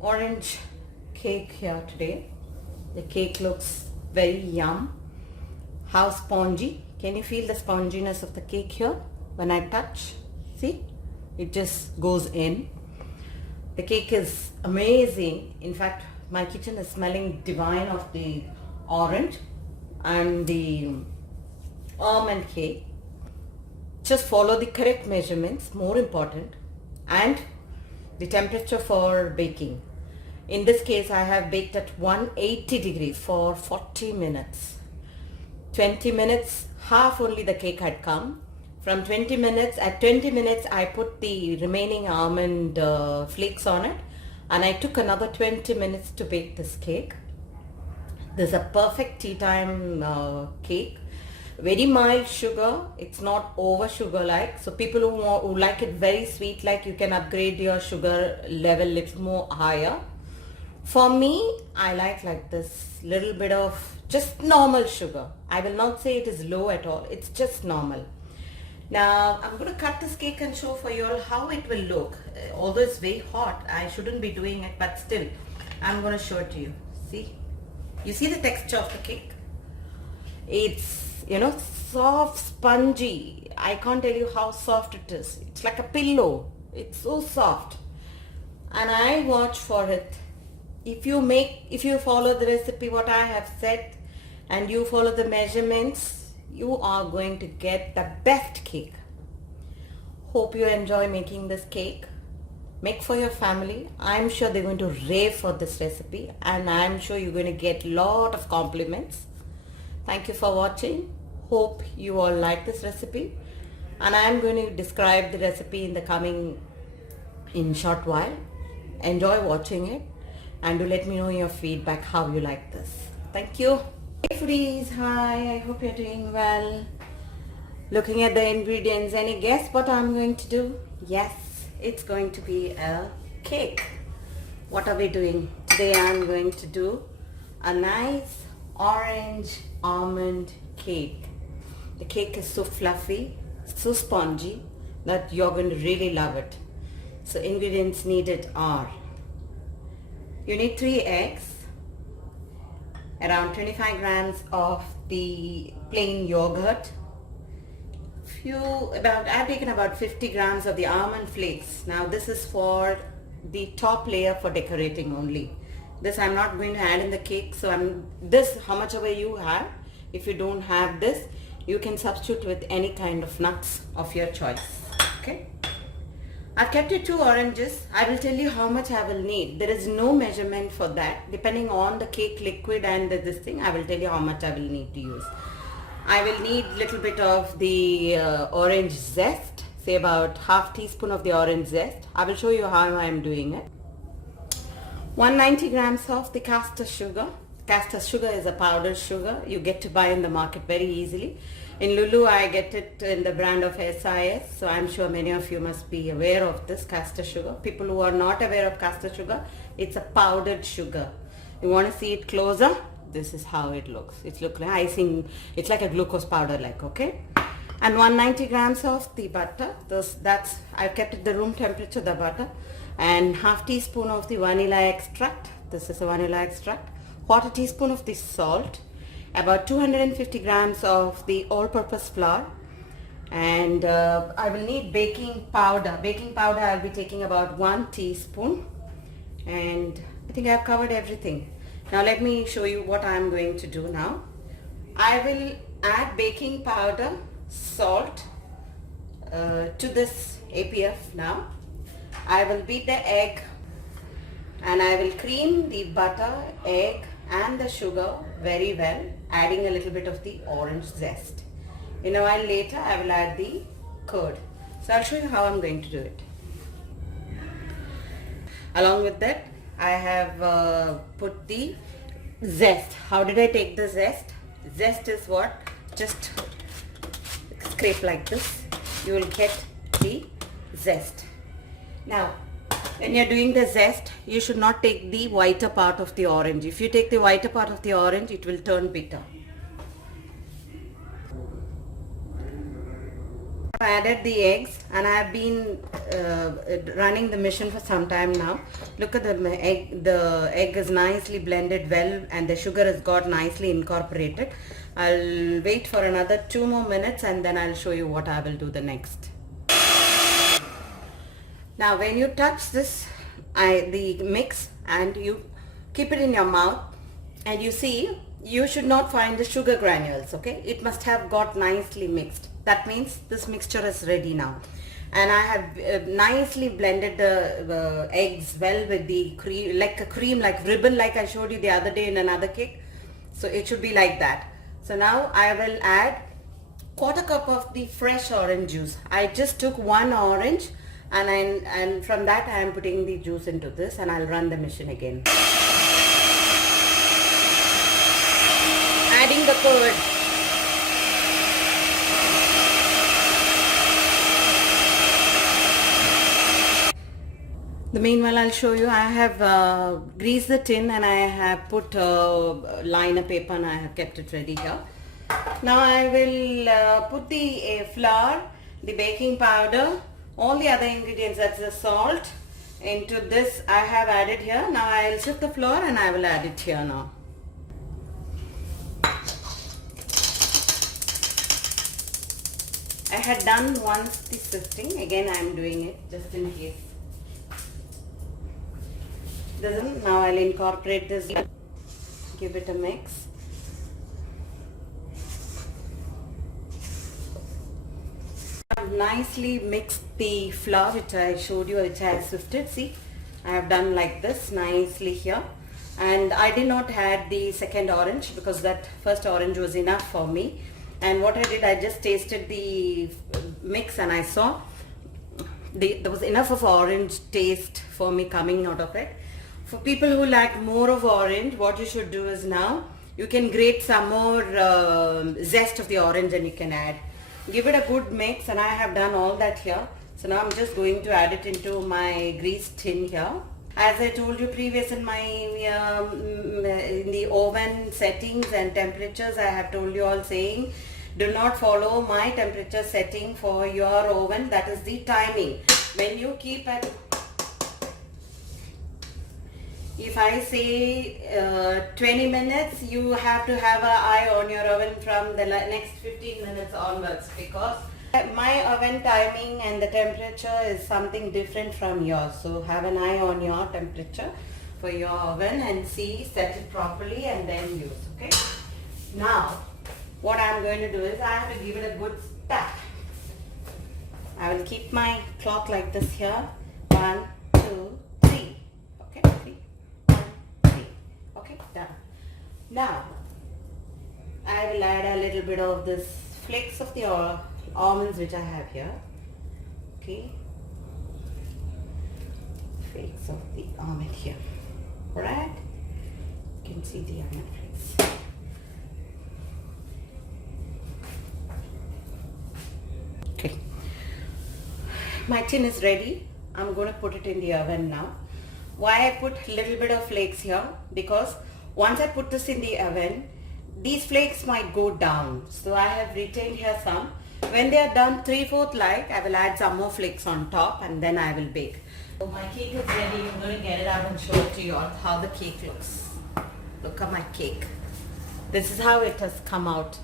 orange cake here today. The cake looks very yum. How spongy. Can you feel the sponginess of the cake here when I touch? See? It just goes in. The cake is amazing. In fact, my kitchen is smelling divine of the orange and the almond cake. Just follow the correct measurements, more important, and the temperature for baking. In this case, I have baked at 180 degrees for 40 minutes. 20 minutes, half only the cake had come. From 20 minutes, at 20 minutes, I put the remaining almond flakes on it, and I took another 20 minutes to bake this cake. This is a perfect tea time cake. Very mild sugar. It's not over sugar like. So people who like it very sweet like, you can upgrade your sugar level little more higher. For me, I like this little bit of just normal sugar. I will not say it is low at all. It's just normal. Now I'm going to cut this cake and show for you all how it will look. Although it's very hot, I shouldn't be doing it, but still I'm going to show it to you. See? You see the texture of the cake? It's, soft, spongy. I can't tell you how soft it is. It's like a pillow. It's so soft. And I watch for it. If you follow the recipe what I have said and you follow the measurements, you are going to get the best cake. Hope you enjoy making this cake. Make for your family. I'm sure they're going to rave for this recipe, and I'm sure you're going to get a lot of compliments. Thank you for watching. Hope you all like this recipe, and I'm going to describe the recipe in short while. Enjoy watching it, and do let me know your feedback, how you like this. Thank you. Hey foodies, hi, I hope you're doing well. Looking at the ingredients, any guess what I'm going to do? Yes, it's going to be a cake. What are we doing? Today I'm going to do a nice orange almond cake. The cake is so fluffy, so spongy that you're going to really love it. So ingredients needed are, you need 3 eggs, around 25 grams of the plain yogurt, I've taken about 50 grams of the almond flakes. Now this is for the top layer for decorating only. This I'm not going to add in the cake, so how much ever you have. If you don't have this, you can substitute with any kind of nuts of your choice. Okay, I've kept it 2 oranges. I will tell you how much I will need. There is no measurement for that. Depending on the cake liquid and this thing, I will tell you how much I will need to use. I will need little bit of the orange zest, say about half teaspoon of the orange zest. I will show you how I am doing it. 190 grams of the caster sugar. Caster sugar is a powdered sugar you get to buy in the market very easily. In Lulu, I get it in the brand of SIS, so I'm sure many of you must be aware of this caster sugar. People who are not aware of caster sugar, it's a powdered sugar. You want to see it closer? This is how it looks. It looks like icing. It's like a glucose powder, like, okay? And 190 grams of the butter. I've kept it the room temperature, the butter. And half teaspoon of the vanilla extract. This is a vanilla extract. Quarter teaspoon of the salt. About 250 grams of the all-purpose flour, and I will need baking powder. Baking powder I'll be taking about 1 teaspoon, and I think I've covered everything. Now let me show you what I'm going to do now. I will add baking powder, salt to this APF now. I will beat the egg, and I will cream the butter, egg and the sugar very well, adding a little bit of the orange zest. In a while later I will add the curd. So I'll show you how I'm going to do it. Along with that, I have put the zest. How did I take the zest? Zest is what? Just scrape like this. You will get the zest. Now when you're doing the zest, you should not take the whiter part of the orange. If you take the whiter part of the orange, it will turn bitter. I've added the eggs and I have been running the machine for some time now. Look at the egg is nicely blended well and the sugar has got nicely incorporated. I'll wait for another 2 more minutes and then I'll show you what I will do the next. Now when you touch this, the mix and you keep it in your mouth and you see, you should not find the sugar granules, okay? It must have got nicely mixed. That means this mixture is ready now. And I have nicely blended the eggs well with the cream, like ribbon, like I showed you the other day in another cake. So it should be like that. So now I will add 1/4 cup of the fresh orange juice. I just took 1 orange and from that I am putting the juice into this and I'll run the machine again. Adding the curd. Meanwhile, I'll show you. I have greased the tin and I have put liner paper and I have kept it ready here. Now I will put the flour, the baking powder, all the other ingredients, that's the salt, into this I have added here. Now I will sift the flour and I will add it here now. I had done once the sifting, again I am doing it just in case. Now I'll incorporate this, give it a mix. I've nicely mixed the flour which I showed you, which I have sifted. See, I have done like this nicely here. And I did not add the second orange because that first orange was enough for me. And what I did, I just tasted the mix and I saw there was enough of orange taste for me coming out of it. For people who like more of orange, what you should do is now you can grate some more zest of the orange and you can add. Give it a good mix and I have done all that here. So now I'm just going to add it into my greased tin here. As I told you previous in my in the oven settings and temperatures, I have told you all saying do not follow my temperature setting for your oven. That is the timing. When you keep at, if I say 20 minutes, you have to have an eye on your oven from the next 15 minutes onwards, because my oven timing and the temperature is something different from yours. So have an eye on your temperature for your oven and see, set it properly and then use, okay? Now, what I am going to do is I have to give it a good tap. I will keep my clock like this here. 1, 2, 3. Okay, 3. 1, 3. Okay, done. Now, I will add a little bit of this flakes of the almonds which I have here. Okay, flakes of the almond here. Alright, you can see the almond flakes. Okay, my tin is ready. I'm going to put it in the oven now. Why I put a little bit of flakes here? Because once I put this in the oven, these flakes might go down. So I have retained here some. When they are done 3/4 like, I will add some more flakes on top and then I will bake. So my cake is ready. I'm going to get it out and show it to you all how the cake looks. Look at my cake. This is how it has come out.